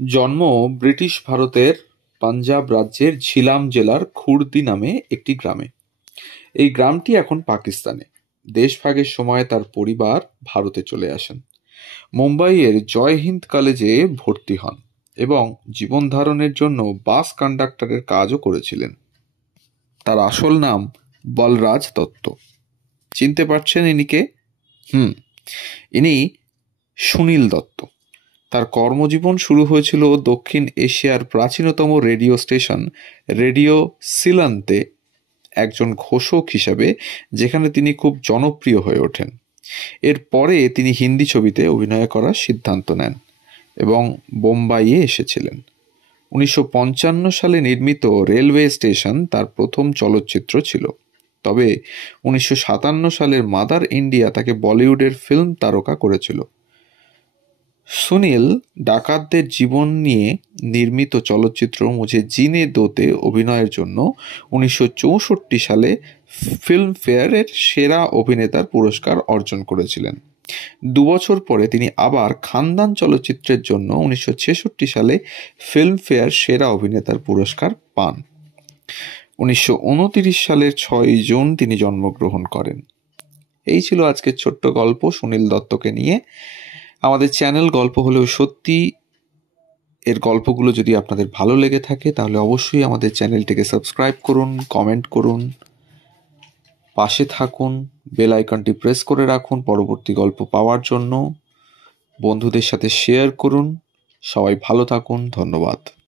জন্ম ব্রিটিশ ভারতের পাঞ্জাব রাজ্যের ঝিলাম জেলার খুরদি নামে একটি গ্রামে। এই গ্রামটি এখন পাকিস্তানে। দেশভাগের সময় তার পরিবার ভারতে চলে আসেন। মুম্বাইয়ের জয় হিন্দ কলেজে ভর্তি হন এবং জীবন ধারণের জন্য বাস কন্ডাক্টরের কাজও করেছিলেন। তার আসল নাম বলরাজ দত্ত। চিনতে পারছেন ইনিকে? ইনি সুনীল দত্ত। তার কর্মজীবন শুরু হয়েছিল দক্ষিণ এশিয়ার প্রাচীনতম রেডিও স্টেশন রেডিও সিলনতে একজন ঘোষক হিসাবে, যেখানে তিনি খুব জনপ্রিয় হয়ে ওঠেন। এরপরে তিনি হিন্দি ছবিতে অভিনয় করার সিদ্ধান্ত নেন এবং বোম্বাইয়ে এসেছিলেন। 1955 সালে নির্মিত রেলওয়ে স্টেশন তার প্রথম চলচ্চিত্র ছিল। তবে 1957 সালের মাদার ইন্ডিয়া তাকে বলিউডের ফিল্ম তারকা করেছিল। সুনীল ডাকাতদের জীবন নিয়ে নির্মিত চলচ্চিত্র মুঝে জিনে দোতে অভিনয়ের জন্য 1964 সালে ফিল্মফেয়ারের সেরা অভিনেতার পুরস্কার অর্জন করেছিলেন। 2 বছর পরে তিনি আবার খানদান চলচ্চিত্রের জন্য 1966 সালে ফিল্মফেয়ার সেরা অভিনেতার পুরস্কার পান। 1929 সালের 6 জুন তিনি জন্মগ্রহণ করেন। এই ছিল আজকের ছোট্ট গল্প সুনীল দত্তকে নিয়ে। আমাদের চ্যানেল গল্প হলেও সত্যি এর গল্পগুলো যদি আপনাদের ভালো লেগে থাকে তাহলে অবশ্যই আমাদের চ্যানেলটিকে সাবস্ক্রাইব করুন, কমেন্ট করুন, পাশে থাকুন, বেল আইকনটি প্রেস করে রাখুন পরবর্তী গল্প পাওয়ার জন্য। বন্ধুদের সাথে শেয়ার করুন। সবাই ভালো থাকুন। ধন্যবাদ।